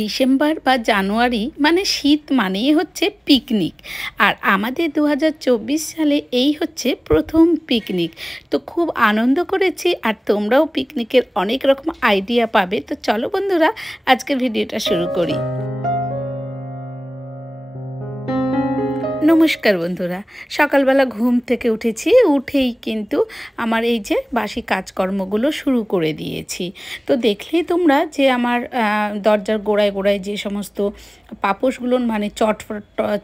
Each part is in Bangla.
ডিসেম্বর বা জানুয়ারি মানে শীত মানেই হচ্ছে পিকনিক। আর আমাদের 2024 সালে এই হচ্ছে প্রথম পিকনিক। তো খুব আনন্দ করেছি, আর তোমরাও পিকনিকের অনেক রকম আইডিয়া পাবে। তো চলো বন্ধুরা, আজকের ভিডিওটা শুরু করি। নমস্কার বন্ধুরা, সকালবেলা ঘুম থেকে উঠেই কিন্তু আমার এই যে বাসি কাজকর্মগুলো শুরু করে দিয়েছি। তো দেখলেই তোমরা যে আমার দরজার গোড়ায় গোড়ায় যে সমস্ত পাপোশগুলো মানে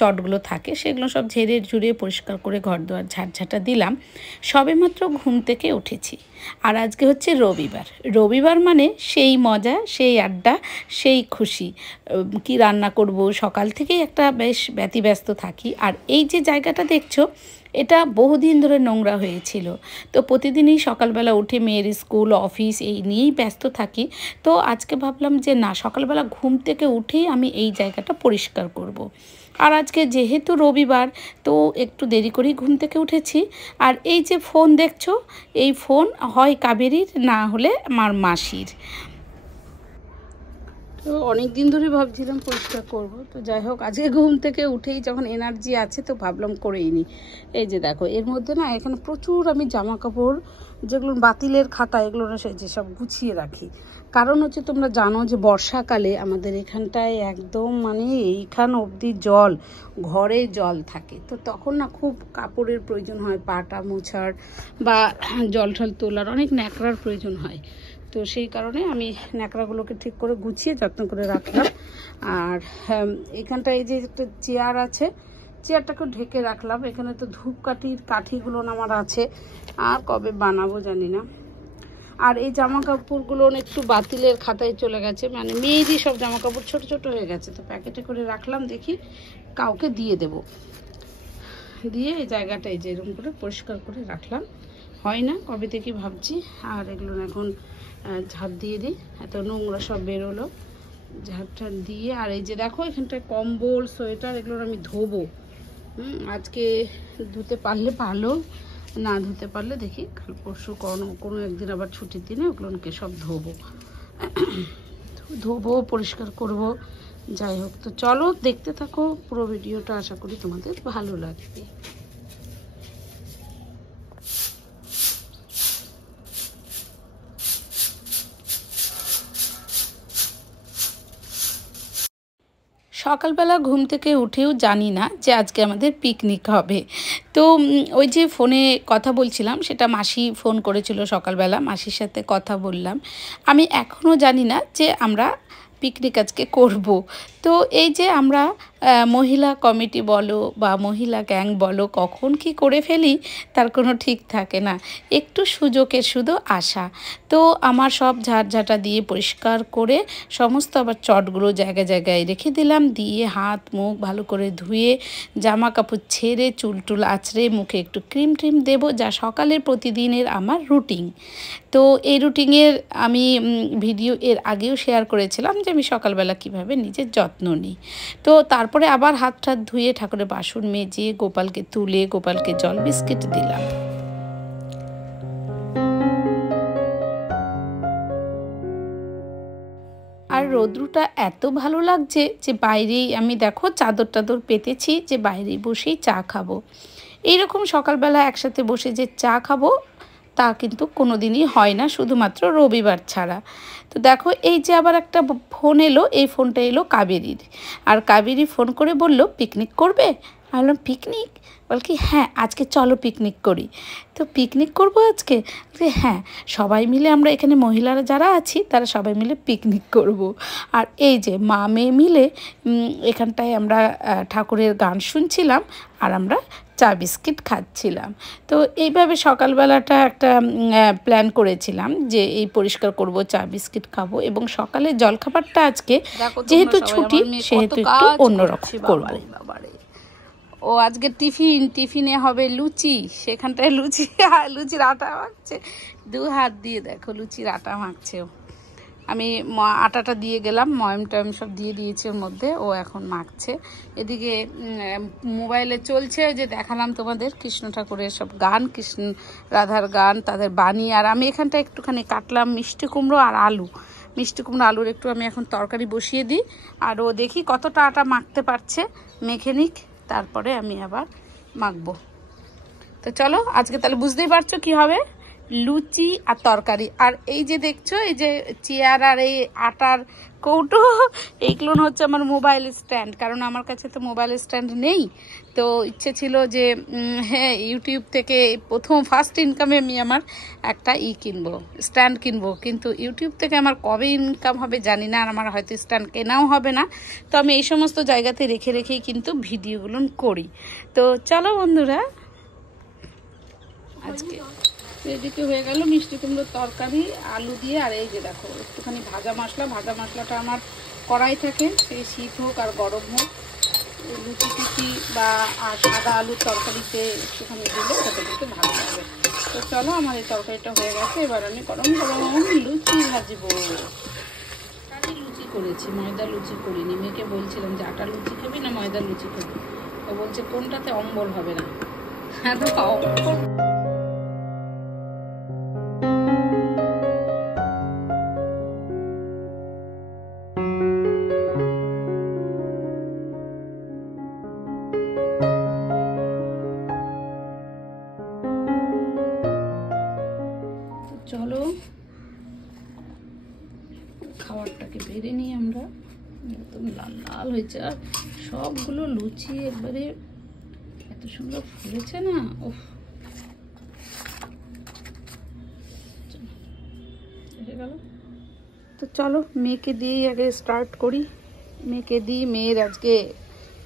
চটগুলো থাকে, সেগুলো সব ঝেড়ে ঝুড়িয়ে পরিষ্কার করে ঘর দুয়ার ঝাড়ঝাঁটা দিলাম। সবেমাত্র ঘুম থেকে উঠেছি। আর আজকে হচ্ছে রবিবার মানে সেই মজা, সেই আড্ডা, সেই খুশি। কি রান্না করব সকাল থেকেই একটা বেশ ব্যতিব্যস্ত থাকি। আর এই যে জায়গাটা দেখছো, এটা বহুদিন ধরে নোংরা হয়েছিল। তো প্রতিদিনই সকালবেলা উঠে মেয়ের স্কুল অফিস এই নিয়েই ব্যস্ত থাকি। তো আজকে ভাবলাম যে না, সকালবেলা ঘুম থেকে উঠেই আমি এই জায়গাটা পরিষ্কার করব। আর আজকে যেহেতু রবিবার, তো একটু দেরি করেই ঘুম থেকে উঠেছি। আর এই যে ফোন দেখছো, এই ফোন হয় কাবেরীর, না হলে আমার মাসির। তো অনেক দিন ধরে ভাবছিলাম পরিষ্কার করব। তো যাই হোক, আজকে ঘুম থেকে উঠেই যখন এনার্জি আছে, তো ভাবলাম করেই নি। এই যে দেখো, এর মধ্যে না এখানে প্রচুর আমি জামা কাপড়, যেগুলো বাতিলের খাতা, এগুলো না যেসব গুছিয়ে রাখি। কারণ হচ্ছে তোমরা জানো যে বর্ষাকালে আমাদের এখানটায় একদম মানে এইখান অবধি জল, ঘরে জল থাকে। তো তখন না খুব কাপড়ের প্রয়োজন হয়, পাটা মোছার বা জল টল তোলার, অনেক ন্যাকড়ার প্রয়োজন হয়। তো সেই কারণে আমি ন্যাকড়াগুলোকে ঠিক করে গুছিয়ে যত্ন করে রাখলাম। আর এখানটায় এই যে একটা চেয়ার আছে, চেয়ারটাকে ঢেকে রাখলাম। এখানে তো ধূপকাঠির কাঠিগুলো আমার আছে, আর কবে বানাবো জানি না। আর এই জামা কাপড়গুলো একটু বাতিলের খাতায় চলে গেছে, মানে মেয়েরই সব জামা কাপড় ছোট ছোট হয়ে গেছে। তো প্যাকেটে করে রাখলাম, দেখি কাউকে দিয়ে দেব। দিয়ে এই জায়গাটা এই যে এরকম করে পরিষ্কার করে রাখলাম। হয় না কবে থেকে ভাবছি। আর এগুলো এখন ঝাড় দিয়ে দিই, এত নোংরা সব বেরোলো। ঝাড়টা দিয়ে, আর এই যে দেখো এখানটায় কম্বল সোয়েটার, এগুলো আমি ধোবো। আজকে ধুতে পারলে ভালো, না ধুতে পারলে দেখি কাল পরশু কোনো একদিন আবার ছুটির দিনে ওগুলোকে সব ধোবো পরিষ্কার করব। যাই হোক, তো চলো দেখতে থাকো পুরো ভিডিওটা, আশা করি তোমাদের ভালো লাগবে। সকালবেলা ঘুম থেকে উঠেও জানি না যে আজকে আমাদের পিকনিক হবে। তো ওই যে ফোনে কথা বলছিলাম, সেটা মাসি ফোন করেছিল সকালবেলা, মাসির সাথে কথা বললাম। আমি এখনও জানি না যে আমরা পিকনিক আজকে করব। তো এই যে আমরা মহিলা কমিটি বলো বা মহিলা গ্যাং বলো, কখন কি করে ফেলি তার কোনো ঠিক থাকে না। একটু সুযোগের শুধু আশা। তো আমার সব ঝাড়ঝাঁটা দিয়ে পরিষ্কার করে সমস্ত আবার চটগুলো জায়গায় জায়গায় রেখে দিলাম। দিয়ে হাত মুখ ভালো করে ধুয়ে, জামা কাপড় ছেড়ে, চুল টুল আঁচড়ে, মুখে একটু ক্রিম ট্রিম দেবো, যা সকালের প্রতিদিনের আমার রুটিন। তো এই রুটিনের আমি ভিডিও এর আগেও শেয়ার করেছিলাম যে আমি সকালবেলা কিভাবে নিজের যত্ন নিই। তো তারপরে আবার হাত টাত ধুয়ে ঠাকুরের বাসন মেজে গোপালকে তুলে গোপালকে জল বিস্কিট দিলাম। আর রৌদ্রটা এত ভালো লাগছে যে বাইরেই আমি দেখো চাদর টাদর পেতেছি, যে বাইরেই বসেই চা খাবো। এইরকম সকালবেলা একসাথে বসে যে চা খাবো তা কিন্তু কোনো দিনই হয় না, শুধুমাত্র রবিবার ছাড়া। তো দেখো এই যে আবার একটা ফোন এলো, এই ফোনটা এলো কাবেরীর। আর কাবেরী ফোন করে বলল পিকনিক করবে। আমি বললাম পিকনিক? বল কি হ্যাঁ, আজকে চলো পিকনিক করি। তো পিকনিক করবো আজকে? হ্যাঁ, সবাই মিলে আমরা এখানে মহিলারা যারা আছি তারা সবাই মিলে পিকনিক করব। আর এই যে মা মেয়ে মিলে এখানটায় আমরা ঠাকুরের গান শুনছিলাম, আর আমরা চা বিস্কিট খাচ্ছিলাম। তো এইভাবে সকালবেলাটা একটা প্ল্যান করেছিলাম যে এই পরিষ্কার করব, চা বিস্কিট খাবো, এবং সকালে জলখাবারটা আজকে যেহেতু ছুটি সেহেতু একটু অন্যরকম করবো। ও আজকে টিফিনে হবে লুচি। সেখানটায় লুচির আটা মাখছে, 2 হাত দিয়ে দেখো লুচির আটা মাখছে। আমি আটাটা দিয়ে গেলাম, ময়ম টয়ম সব দিয়ে দিয়েছি ওর মধ্যে, ও এখন মাখছে। এদিকে মোবাইলে চলছে, যে দেখালাম তোমাদের কৃষ্ণ ঠাকুরের সব গান, কৃষ্ণ রাধার গান, তাদের বাণী। আর আমি এখানটা একটুখানি কাটলাম মিষ্টি কুমড়ো আর আলু, মিষ্টি কুমড়ো আলুর একটু আমি এখন তরকারি বসিয়ে দিই, আর ও দেখি কতটা আটা মাখতে পারছে, মেখে নিক, তারপরে আমি আবার মাখবো। তো চলো আজকে তাহলে বুঝতেই পারছো কি হবে, লুচি আর তরকারি। আর এই যে দেখছো এই যে চেয়ার আর এই আটার কৌটো, এইগুলো হচ্ছে আমার মোবাইল স্ট্যান্ড, কারণ আমার কাছে তো মোবাইল স্ট্যান্ড নেই। তো ইচ্ছে ছিল যে হ্যাঁ ইউটিউব থেকে প্রথম ফার্স্ট ইনকামে আমি আমার একটা কিনবো, স্ট্যান্ড কিনবো, কিন্তু ইউটিউব থেকে আমার কবে ইনকাম হবে জানি না, আর আমার হয়তো স্ট্যান্ড কেনাও হবে না। তো আমি এই সমস্ত জায়গাতে রেখে রেখেই কিন্তু ভিডিওগুলো করি। তো চলো বন্ধুরা, আজকে এদিকে হয়ে গেল মিষ্টি কুমড়োর তরকারি আলু দিয়ে। আর এই যে দেখো একটুখানি ভাজা মশলাটা আমার কড়াই থাকে, সেই শীত হোক আর গরম হোক, লুচি টুচি বা সাদা আলুর তরকারিতে একটুখানি দিলে খেতে খেতে ভালো লাগে। তো চলো আমার এই তরকারিটা হয়ে গেছে, এবার আমি গরম গরম লুচি ভাজবো। আমি লুচি করেছি, ময়দা লুচি করিনি। মেয়েকে বলছিলাম যে আটা লুচি খাবি না ময়দা লুচি খাবি, ও বলছে কোনটাতে অম্বল হবে না। চলো খাবারটাকে বেড়ে নিই আমরা, একদম লাল লাল হয়েছে, আর সবগুলো লুচি একবারে এত সুন্দর ফুলেছে না, ওহ। তো চলো মেয়েকে দিয়েই আগে স্টার্ট করি, মেয়েকে দিই। মেয়ের আজকে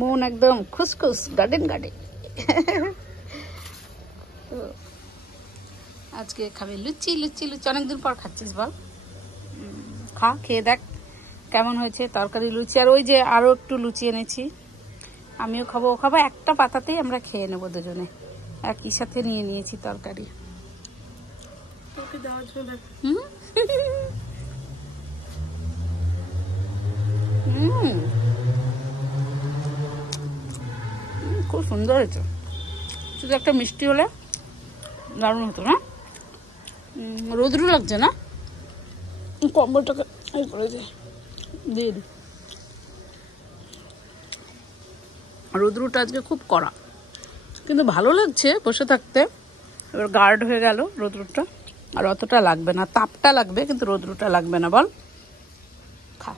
মন একদম খুসখুস, গার্ডেন তো আজকে খাবে লুচি। অনেকদিন পর খাচ্ছিস বল, খেয়ে দেখ কেমন হয়েছে তরকারি লুচি। আর ওই যে আরো একটু লুচি এনেছি, আমিও খাবো, ও খাবো, একটা পাতাতেই আমরা খেয়ে নেবো দুজনে, একই সাথে নিয়ে নিয়েছি তরকারি। খুব সুন্দর হয়েছে, শুধু একটা মিষ্টি হলে দারুণ হতো না? রোদ্রু লাগছে না, কম্বলটাকে করে দিয়ে দিই। রোদ্রুটা আজকে খুব কড়া, কিন্তু ভালো লাগছে বসে থাকতে। এবার গার্ড হয়ে গেল রোদ্রুটা, আর অতটা লাগবে না, তাপটা লাগবে কিন্তু রোদ্রুটা লাগবে না। বল খা।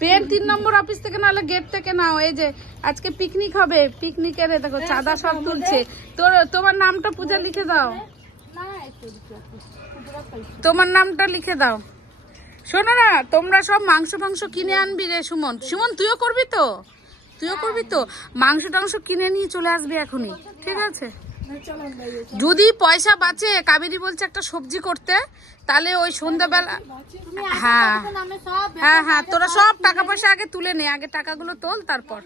পেন 3 নম্বর অফিস থেকে নাহলে গেট থেকে নাও। এই যে আজকে পিকনিক হবে, পিকনিকের দেখো চাঁদা সব তুলছে। তোমার নামটা পূজা লিখে দাও, তোমার নামটা লিখে দাও। শোনো না, তোমরা সব মাংস কিনে আনবি রে সুমন। সুমন তুইও করবি তো মাংস টাংস কিনে নিয়ে চলে আসবি এখনই, ঠিক আছে? যদি পয়সা বাঁচে, কাবেরী বলছে একটা সবজি করতে, তাহলে ওই সন্ধ্যাবেলা, হ্যাঁ তোরা সব টাকা পয়সা আগে তুলে নে, আগে টাকাগুলো তোল, তারপর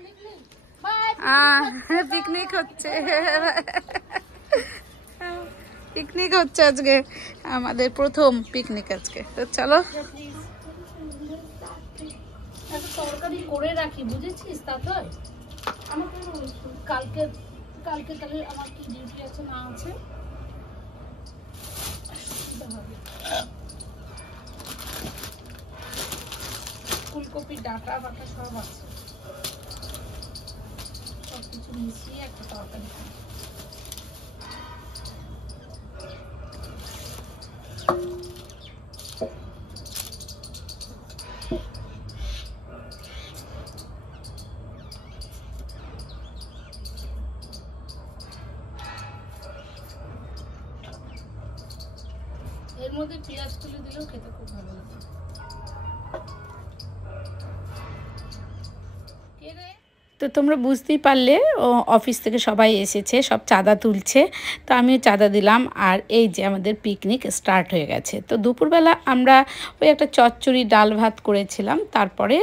পিকনিক হচ্ছে আজকে, আমাদের প্রথম পিকনিক আজকে। তো চলো তরকারি করে রাখি, বুঝেছিস? তারপর কালকে তাহলে আমার কি ডিউটি আছে না আছে, ফুলকপি ডাটা বাটা সব আছে, সবকিছু মিশিয়ে একটা তরকারি। এর মধ্যে পেঁয়াজ তুলে দিলেও খেতে খুব ভালো লাগে। তো তোমরা বুঝতেই পারলে অফিস থেকে সবাই এসেছে, সব চাঁদা তুলছে, তো আমিও চাঁদা দিলাম। আর এই যে আমাদের পিকনিক স্টার্ট হয়ে গেছে। তো দুপুরবেলা আমরা ওই একটা চচ্চড়ি ডাল ভাত করেছিলাম, তারপরে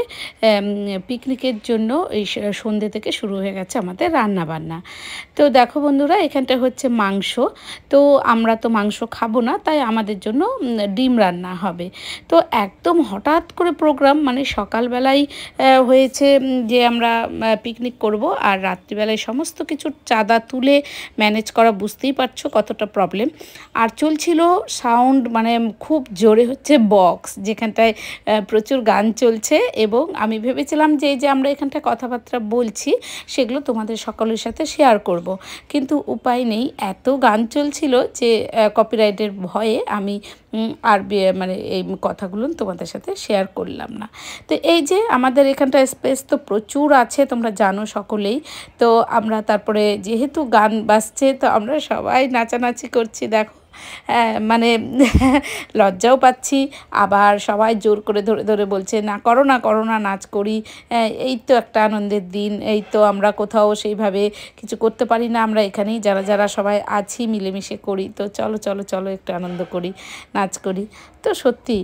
পিকনিকের জন্য এই সন্ধ্যে থেকে শুরু হয়ে গেছে আমাদের রান্না বান্না। তো দেখো বন্ধুরা, এখানটা হচ্ছে মাংস, তো আমরা তো মাংস খাবো না, তাই আমাদের জন্য ডিম রান্না হবে। তো একদম হঠাৎ করে প্রোগ্রাম, মানে সকালবেলায় হয়েছে যে আমরা পিকনিক করব আর রাত্রিবেলায় সমস্ত কিছু চাঁদা তুলে ম্যানেজ করা বুঝতেই পারছো কতটা প্রবলেম। আর চলছিল সাউন্ড মানে খুব জোরে হচ্ছে বক্স, যেখানটায় প্রচুর গান চলছে এবং আমি ভেবেছিলাম যে এই যে আমরা এখানটায় কথাবার্তা বলছি সেগুলো তোমাদের সকলের সাথে শেয়ার করব, কিন্তু উপায় নেই, এত গান চলছিল যে কপিরাইটের ভয়ে আমি আর মানে এই কথাগুলো তোমাদের সাথে শেয়ার করলাম না। তো এই যে আমাদের এখানটা স্পেস তো প্রচুর আছে, তোমরা জানো সকলেই। তো আমরা তারপরে যেহেতু গান বাজছে তো আমরা সবাই নাচানাচি করছি, দেখো মানে লজ্জাও পাচ্ছি, আবার সবাই জোর করে ধরে ধরে বলছে না করো না করো না, নাচ করি, এই তো একটা আনন্দের দিন, এই তো আমরা কোথাও সেইভাবে কিছু করতে পারি না, আমরা এখানেই যারা যারা সবাই আছি মিলেমিশে করি, তো চলো চলো চলো একটু আনন্দ করি, নাচ করি। তো সত্যি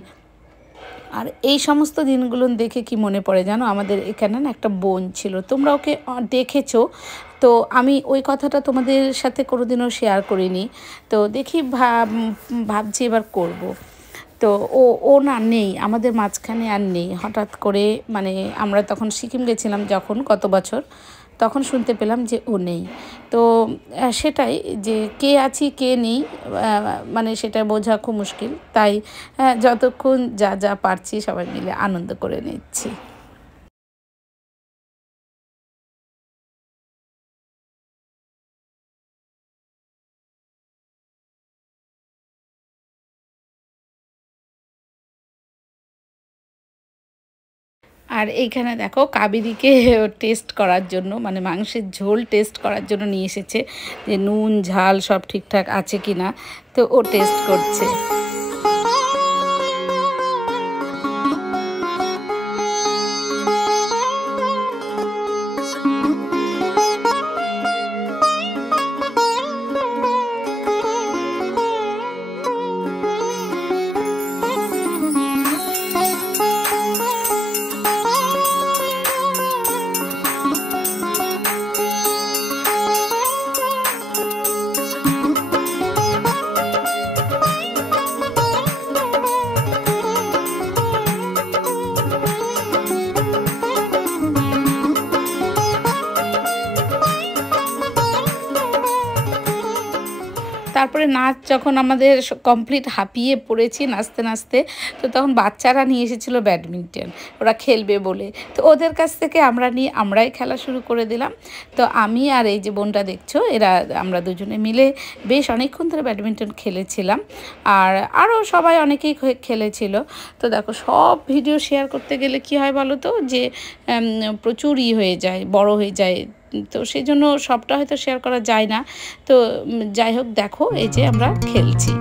আর এই সমস্ত দিনগুলো দেখে কি মনে পড়ে জানো, আমাদের এখানে না একটা বোন ছিল, তোমরা ওকে দেখেছো, তো আমি ওই কথাটা তোমাদের সাথে কোনোদিনও শেয়ার করিনি, তো দেখি ভাবছি এবার করব। তো ও না নেই আমাদের মাঝখানে, আর নেই, হঠাৎ করে মানে আমরা তখন সিকিম গেছিলাম যখন গত বছর, তখন শুনতে পেলাম যে ও নেই। তো সেটাই যে কে আছি কে নেই মানে সেটা বোঝা খুব মুশকিল, তাই যতক্ষণ যা যা পারছি সবাই মিলে আনন্দ করে নিচ্ছি। আর এইখানে দেখো কাবেরীকে টেস্ট করার জন্য মানে মাংসের ঝোল টেস্ট করার জন্য নিয়ে এসেছে যে নুন ঝাল সব ঠিকঠাক আছে কি না, তো ও টেস্ট করছে। তারপরে নাচ যখন আমাদের কমপ্লিট হাঁপিয়ে পড়েছি নাচতে নাচতে, তো তখন বাচ্চারা নিয়ে এসেছিলো ব্যাডমিন্টন, ওরা খেলবে বলে, তো ওদের কাছ থেকে আমরাই খেলা শুরু করে দিলাম। তো আমি আর এই যে বোনটা দেখছো আমরা দুজনে মিলে বেশ অনেকক্ষণ ধরে ব্যাডমিন্টন খেলেছিলাম, আর আরও সবাই অনেকেই খেলেছিল। তো দেখো সব ভিডিও শেয়ার করতে গেলে কি হয় বলো তো, যে প্রচুর হয়ে যায়, বড় হয়ে যায়, তো সেই জন্য সবটা হয়তো শেয়ার করা যায় না। তো যাই হোক দেখো এই যে আমরা খেলছি।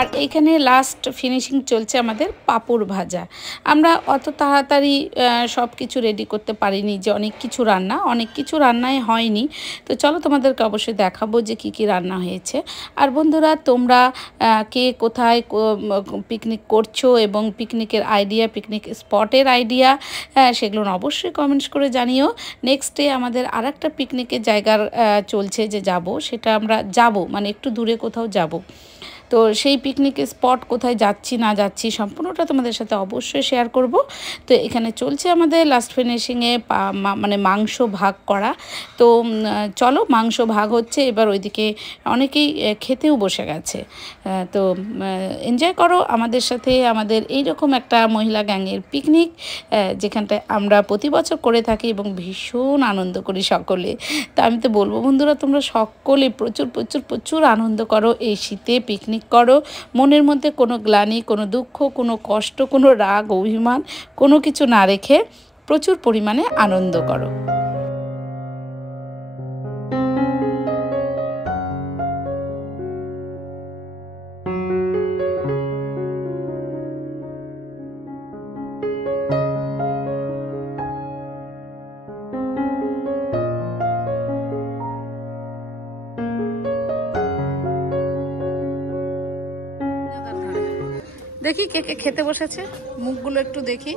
আর এইখানে লাস্ট ফিনিশিং চলছে আমাদের পাঁপড় ভাজা। আমরা অত তাড়াতাড়ি সব কিছু রেডি করতে পারিনি, যে অনেক কিছু রান্নায় হয়নি। তো চলো তোমাদেরকে অবশ্যই দেখাবো যে কি কি রান্না হয়েছে। আর বন্ধুরা তোমরা কে কোথায় পিকনিক করছো এবং পিকনিকের আইডিয়া, পিকনিক স্পটের আইডিয়া সেগুলো অবশ্যই কমেন্টস করে জানিও। নেক্সট ডে আমাদের আর একটা পিকনিকের জায়গার চলছে যে যাব, সেটা আমরা যাব মানে একটু দূরে কোথাও যাব। তো সেই পিকনিক স্পট কোথায় যাচ্ছি না যাচ্ছি সম্পূর্ণটা তোমাদের সাথে অবশ্যই শেয়ার করব। তো এখানে চলছে আমাদের লাস্ট ফিনিশিংয়ে মানে মাংস ভাগ করা। তো চলো মাংস ভাগ হচ্ছে, এবার ওইদিকে অনেকেই খেতেও বসে গেছে। তো এনজয় করো আমাদের সাথে, আমাদের এইরকম একটা মহিলা গ্যাংয়ের পিকনিক, যেখানটায় আমরা প্রতি বছর করে থাকি এবং ভীষণ আনন্দ করি সকলে। তো আমি তো বলবো বন্ধুরা তোমরা সকলে প্রচুর প্রচুর প্রচুর আনন্দ করো, এই শীতে পিকনিক করো, মনের মধ্যে কোনো গ্লানি, কোনো দুঃখ, কোনো কষ্ট, কোনো রাগ অভিমান কোনো কিছু না রেখে প্রচুর পরিমাণে আনন্দ করো। দেখি কে কে খেতে বসেছে, মুখগুলো একটু দেখি।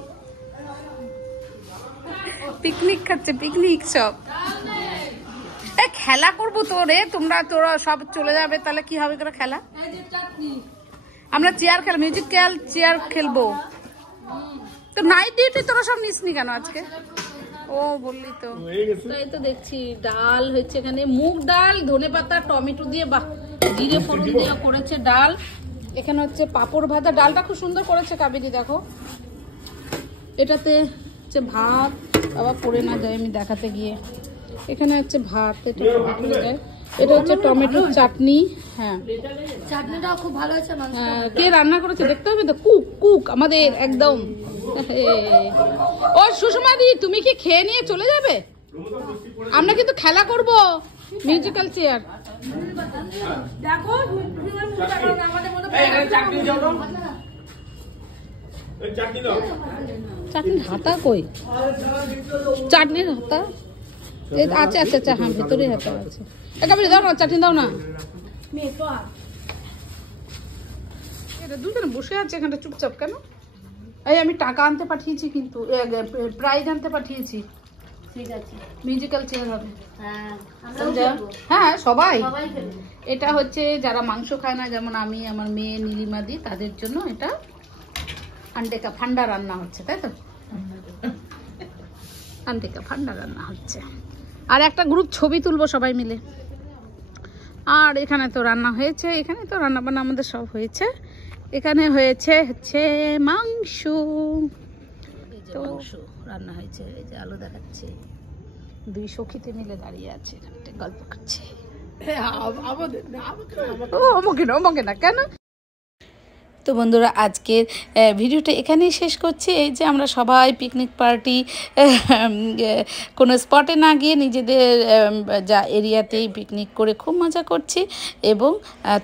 পিকনিক খাচ্ছে, পিকনিক সব। খেলা করবো তো রে, তোরা সব চলে যাবে, তাহলে কি হবে তোরা খেলা? আমরা চেয়ার খেল, মিউজিক্যাল চেয়ার খেলবো। তো নাইট ডিউটি তোরা সব নিসনি কেন আজকে? ও বললি তো। এই তো দেখছি ডাল হচ্ছে এখানে, মুগ ডাল, ধনেপাতা, টমেটো দিয়ে বা জিরে ফোড়ন দিয়ে করেছে ডাল। এখানে হচ্ছে পাঁপড় ভাজা, ডালটা খুব সুন্দর করেছে কাবেরী, দেখো। এটাতে হচ্ছে ভাত, আবার পড়ে না যায় আমি দেখাতে গিয়ে। এখানে হচ্ছে ভাত, এটা পড়ে যায়। এটা হচ্ছে টমেটোর চাটনি। হ্যাঁ, চাটনিটাও খুব ভালো আছে। কে রান্না করেছে দেখতে হবে তো, কুক কুক আমাদের একদম। ও সুষমা দি, তুমি কি খেয়ে নিয়ে চলে যাবে? আমরা কিন্তু খেলা করব মিউজিক্যাল চেয়ার। দেখো চাটনির হাতা কই? চাটনির হাতা আচ্ছা আচ্ছা আচ্ছা, হ্যাঁ ভেতরে হাতা আছে। একেবারে দাও না, চাটনি দাও না। দুজনে বসে আছে এখানটা চুপচাপ কেন? এই আমি টাকা আনতে পাঠিয়েছি, কিন্তু প্রাইজ আনতে পাঠিয়েছি। ঠিক আছে, মিউজিক্যাল চেয়ার হবে। হ্যাঁ সবাই। এটা হচ্ছে যারা মাংস খায় না, যেমন আমি, আমার মেয়ে নীলিমাদি, তাদের জন্য এটা আন্ডেকা ফান্ডা রান্না হচ্ছে, তাই তো? আন্ডেকা ফান্ডা রান্না হচ্ছে। আর একটা গ্রুপ ছবি তুলবো সবাই মিলে। আর এখানে তো রান্না হয়েছে, এখানে তো রান্না বান্না আমাদের সব হয়েছে। এখানে হয়েছে মাংস, তো রান্না হয়েছে। এই যে আলু দেখাচ্ছে, দুই সখীতে মিলে দাঁড়িয়ে আছে, গল্প করছে। আমাকে না কেন? তো বন্ধুরা, আজকের ভিডিওটা এখানেই শেষ করছি। এই যে আমরা সবাই পিকনিক পার্টি কোনো স্পটে না গিয়ে নিজেদের যা এরিয়াতেই পিকনিক করে খুব মজা করছি। এবং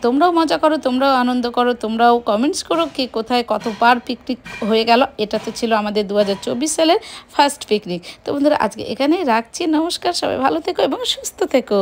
তোমরাও মজা করো, তোমরাও আনন্দ করো, তোমরাও কমেন্টস করো কে কোথায় কতবার পিকনিক হয়ে গেল। এটা তো ছিল আমাদের 2024 সালের ফার্স্ট পিকনিক। তো বন্ধুরা, আজকে এখানেই রাখছি। নমস্কার, সবাই ভালো থেকো এবং সুস্থ থেকো।